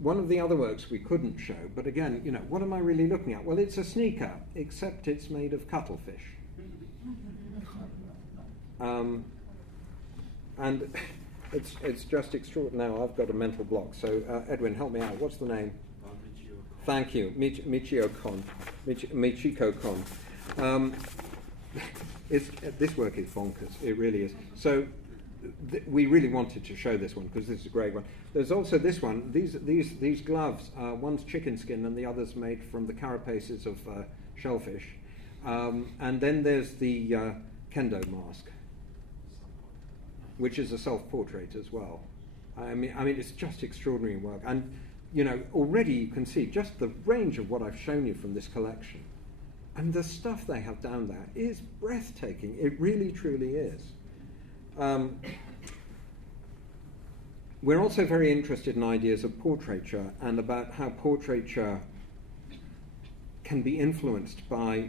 One of the other works we couldn't show, but again, what am I really looking at? Well, it's a sneaker, except it's made of cuttlefish. And it's just extraordinary. Now I've got a mental block, so Edwin, help me out. What's the name? Thank you, Michiko-kon. This work is bonkers. It really is. So we really wanted to show this one because this is a great one. There's also this one. These gloves. One's chicken skin and the other's made from the carapaces of shellfish. And then there's the kendo mask, which is a self-portrait as well. I mean, it's just extraordinary work. And already you can see just the range of what I've shown you from this collection. And the stuff they have down there is breathtaking. It really, truly is. We're also very interested in ideas of portraiture and about how portraiture can be influenced by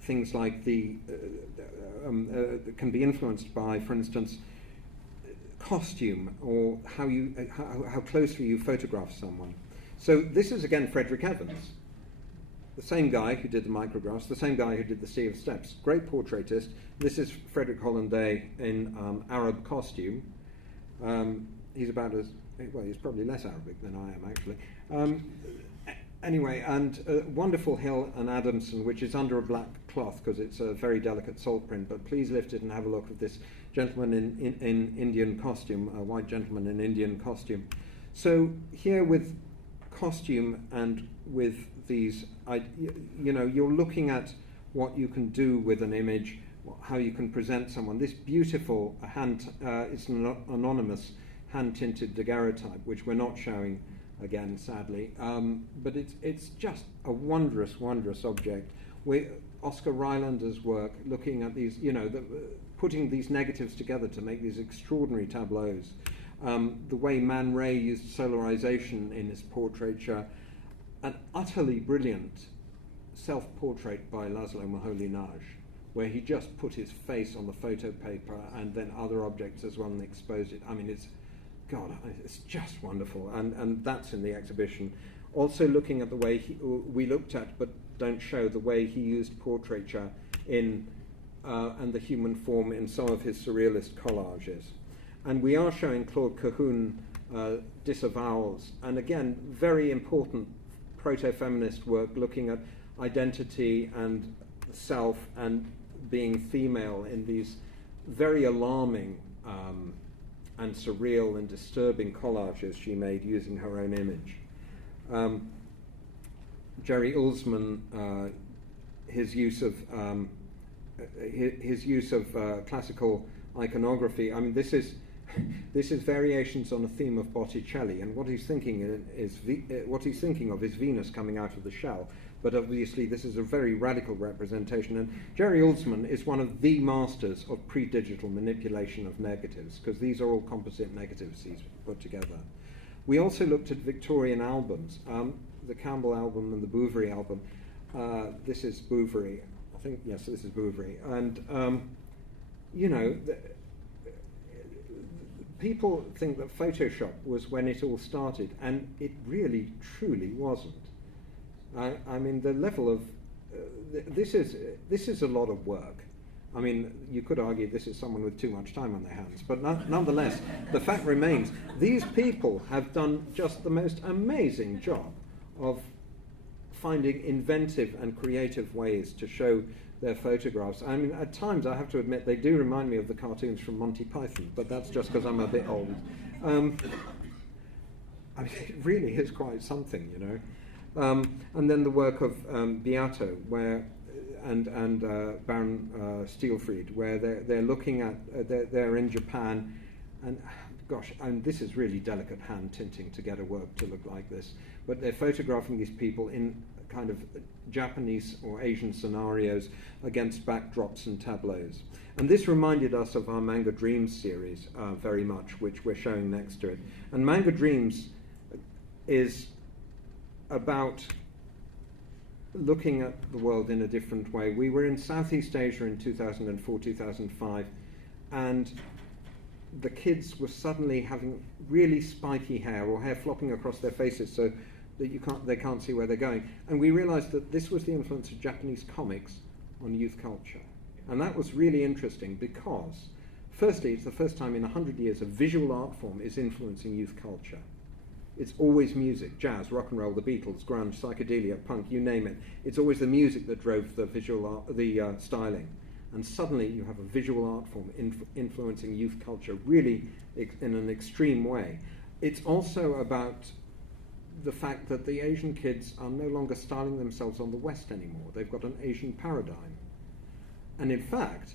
things like can be influenced by, for instance, costume or how closely you photograph someone. So this is again Frederick Evans, the same guy who did the micrographs, the same guy who did the Sea of Steppes, great portraitist. This is Frederick Hollanday in Arab costume. He's about as, well, he's probably less Arabic than I am actually. Anyway, and wonderful Hill and Adamson, which is under a black cloth because it's a very delicate salt print, but please lift it and have a look at this gentleman in Indian costume, a white gentleman in Indian costume. So here with costume and with these, you're looking at what you can do with an image, how you can present someone. This beautiful hand, it's an anonymous hand-tinted daguerreotype, which we're not showing again, sadly, but it's just a wondrous, wondrous object. Oscar Rylander's work, looking at these, putting these negatives together to make these extraordinary tableaus. The way Man Ray used solarization in his portraiture, an utterly brilliant self-portrait by Laszlo Moholy-Nagy, where he just put his face on the photo paper and then other objects as well and exposed it. I mean, it's just wonderful, and that's in the exhibition. Also looking at the way we looked at, but don't show, the way he used portraiture in and the human form in some of his surrealist collages. And we are showing Claude Cahun disavowals, and again, very important proto-feminist work looking at identity and self and being female in these very alarming and surreal and disturbing collages she made using her own image. Jerry Ulsman, his use of classical iconography. I mean, this is variations on a theme of Botticelli, and what he's thinking of is Venus coming out of the shell. But obviously, this is a very radical representation. And Jerry Ulsman is one of the masters of pre-digital manipulation of negatives, because these are all composite negatives he's put together. We also looked at Victorian albums, the Campbell album and the Bouverie album. This is Bouverie, I think. Yes, this is Bouverie, and people think that Photoshop was when it all started, and it really, truly wasn't. I mean, the level of this is a lot of work, I mean, you could argue this is someone with too much time on their hands, but nonetheless, the fact remains, these people have done just the most amazing job of finding inventive and creative ways to show their photographs. I mean, at times, I have to admit, they do remind me of the cartoons from Monty Python, but that's just because I'm a bit old. I mean, it really is quite something, you know. And then the work of Beato, and Baron Steelfried, where they're looking at, they're in Japan, and gosh, and this is really delicate hand tinting to get a work to look like this, but they're photographing these people in kind of Japanese or Asian scenarios against backdrops and tableaus. And this reminded us of our Manga Dreams series very much, which we're showing next to it. And Manga Dreams is about looking at the world in a different way. We were in Southeast Asia in 2004, 2005, and the kids were suddenly having really spiky hair or hair flopping across their faces so that they can't see where they're going. And we realized that this was the influence of Japanese comics on youth culture. And that was really interesting because, firstly, it's the first time in 100 years a visual art form is influencing youth culture. It's always music, jazz, rock and roll, the Beatles, grunge, psychedelia, punk, you name it. It's always the music that drove the visual art, the styling. And suddenly you have a visual art form influencing youth culture really in an extreme way. It's also about the fact that the Asian kids are no longer styling themselves on the West anymore. They've got an Asian paradigm. And in fact,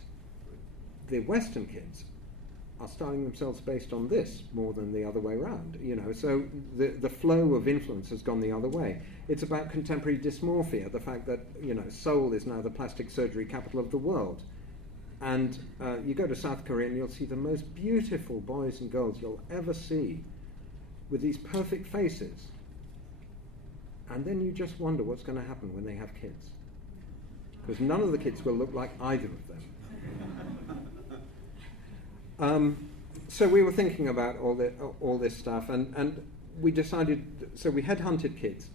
the Western kids are styling themselves based on this more than the other way around, you know. So the flow of influence has gone the other way. It's about contemporary dysmorphia, the fact that, you know, Seoul is now the plastic surgery capital of the world. And you go to South Korea and you'll see the most beautiful boys and girls you'll ever see with these perfect faces. And then you just wonder what's going to happen when they have kids. Because none of the kids will look like either of them. So we were thinking about all this stuff, and we decided, so we headhunted kids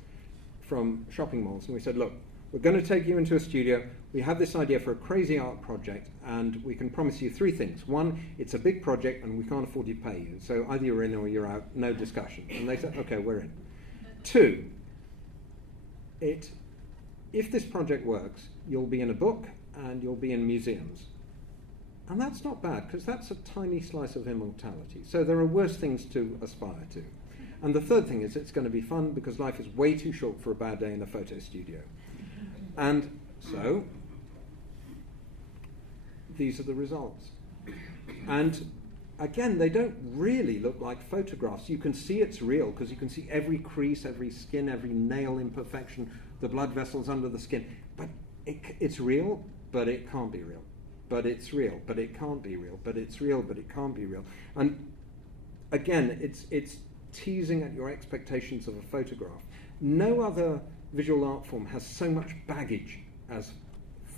from shopping malls, and we said, look, we're going to take you into a studio, we have this idea for a crazy art project, and we can promise you 3 things. 1, it's a big project, and we can't afford to pay you, so either you're in or you're out, no discussion. And they said, okay, we're in. 2, if this project works, you'll be in a book, and you'll be in museums. And that's not bad, because that's a tiny slice of immortality. So there are worse things to aspire to. And the 3rd thing is it's going to be fun, because life is way too short for a bad day in a photo studio. And so, these are the results. And again, they don't really look like photographs. You can see it's real, because you can see every crease, every skin, every nail imperfection, the blood vessels under the skin. But it's real, but it can't be real. But it's real, but it can't be real. But it's real, but it can't be real. And again, it's teasing at your expectations of a photograph. No other visual art form has so much baggage as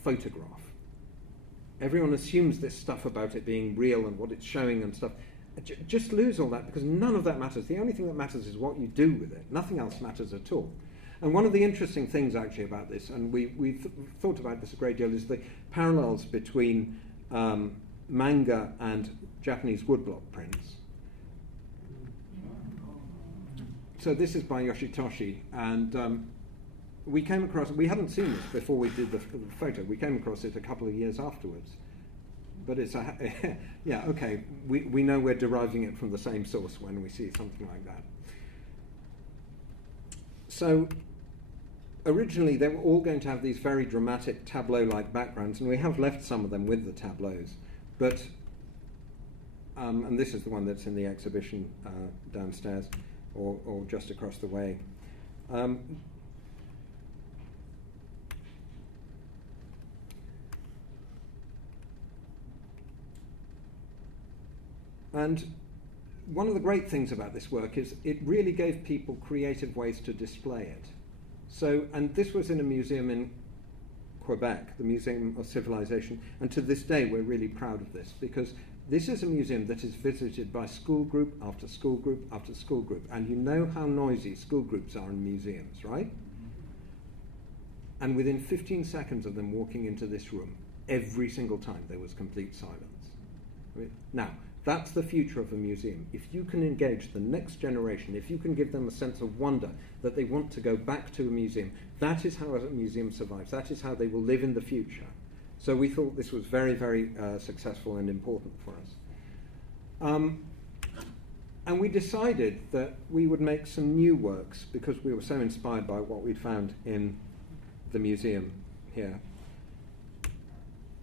photograph. Everyone assumes this stuff about it being real and what it's showing and stuff. Just lose all that, because none of that matters. The only thing that matters is what you do with it. Nothing else matters at all. And one of the interesting things actually about this, and we thought about this a great deal, is the parallels between manga and Japanese woodblock prints. So this is by Yoshitoshi, and we came across, we hadn't seen this before we did the photo, we came across it a couple of years afterwards. But it's yeah, okay, we know we're deriving it from the same source when we see something like that. So originally they were all going to have these very dramatic tableau-like backgrounds, and we have left some of them with the tableaus. But, and this is the one that's in the exhibition downstairs, or just across the way. And one of the great things about this work is it really gave people creative ways to display it. So, and this was in a museum in Quebec, the Museum of Civilization, and to this day we're really proud of this, because this is a museum that is visited by school group after school group after school group, and you know how noisy school groups are in museums, right? And within 15 seconds of them walking into this room, every single time there was complete silence. Now, that's the future of a museum. If you can engage the next generation, if you can give them a sense of wonder that they want to go back to a museum, that is how a museum survives. That is how they will live in the future. So we thought this was very, very successful and important for us. And we decided that we would make some new works because we were so inspired by what we'd found in the museum here.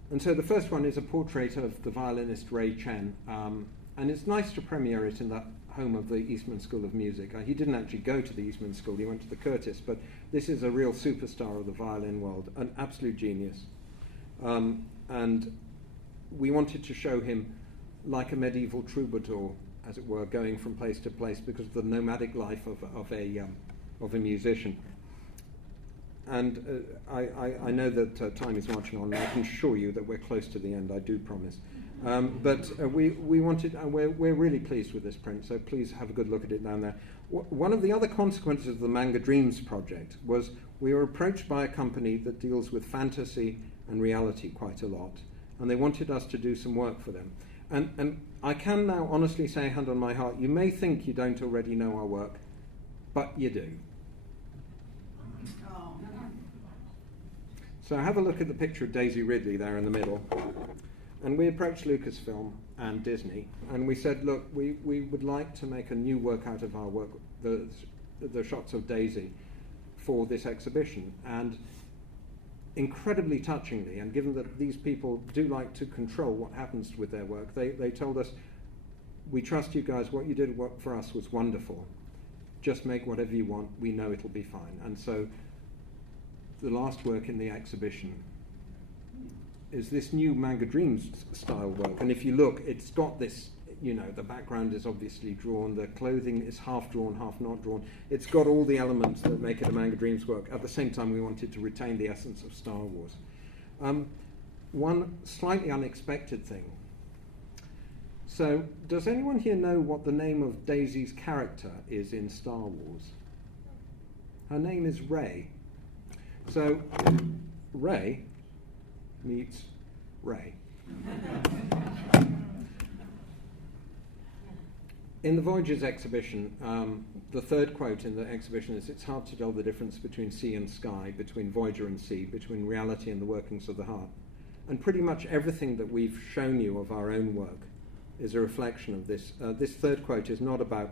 And so the first one is a portrait of the violinist Ray Chen, and it's nice to premiere it in the home of the Eastman School of Music. He didn't actually go to the Eastman School, he went to the Curtis, but this is a real superstar of the violin world, an absolute genius. And we wanted to show him like a medieval troubadour, as it were, going from place to place because of the nomadic life of a musician. And I know that time is marching on, and I can assure you that we're close to the end, I do promise. But we wanted, and we're really pleased with this print, so please have a good look at it down there. One of the other consequences of the Manga Dreams project was we were approached by a company that deals with fantasy and reality quite a lot, and they wanted us to do some work for them. And I can now honestly say, hand on my heart, you may think you don't already know our work, but you do. So have a look at the picture of Daisy Ridley there in the middle. And we approached Lucasfilm and Disney, and we said, look, we would like to make a new work out of our work, the shots of Daisy, for this exhibition. And incredibly touchingly, and given that these people do like to control what happens with their work, they told us, we trust you guys, what you did for us was wonderful. Just make whatever you want, we know it'll be fine. And so the last work in the exhibition is this new Manga Dreams style work. And if you look, it's got this, the background is obviously drawn, the clothing is half drawn, half not drawn. It's got all the elements that make it a Manga Dreams work. At the same time, we wanted to retain the essence of Star Wars. One slightly unexpected thing. So, does anyone here know what the name of Daisy's character is in Star Wars? Her name is Rey. So, Rey meets Rey. In the Voyages exhibition, the third quote in the exhibition is, it's hard to tell the difference between sea and sky, between Voyager and sea, between reality and the workings of the heart. And pretty much everything that we've shown you of our own work is a reflection of this. This third quote is not about,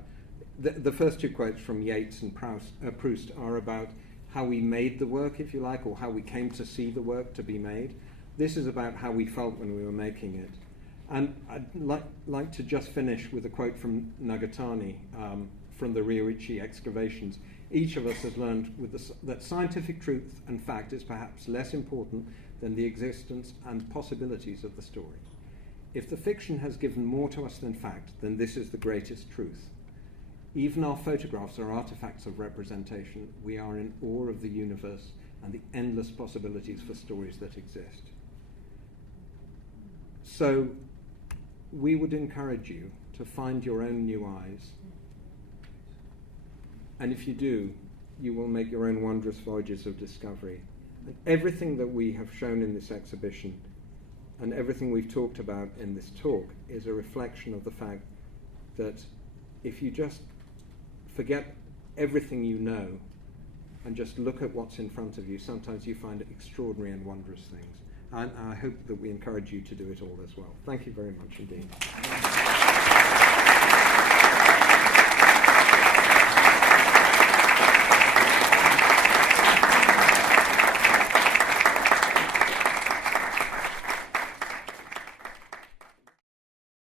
the first two quotes from Yeats and Proust are about how we made the work, if you like, or how we came to see the work to be made. This is about how we felt when we were making it. And I'd like to just finish with a quote from Nagatani from the Ryoichi excavations. Each of us has learned that scientific truth and fact is perhaps less important than the existence and possibilities of the story. If the fiction has given more to us than fact, then this is the greatest truth. Even our photographs are artifacts of representation. We are in awe of the universe and the endless possibilities for stories that exist. So we would encourage you to find your own new eyes. And if you do, you will make your own wondrous voyages of discovery. And everything that we have shown in this exhibition and everything we've talked about in this talk is a reflection of the fact that if you just forget everything you know and just look at what's in front of you, sometimes you find extraordinary and wondrous things. And I hope that we encourage you to do it all as well. Thank you very much indeed.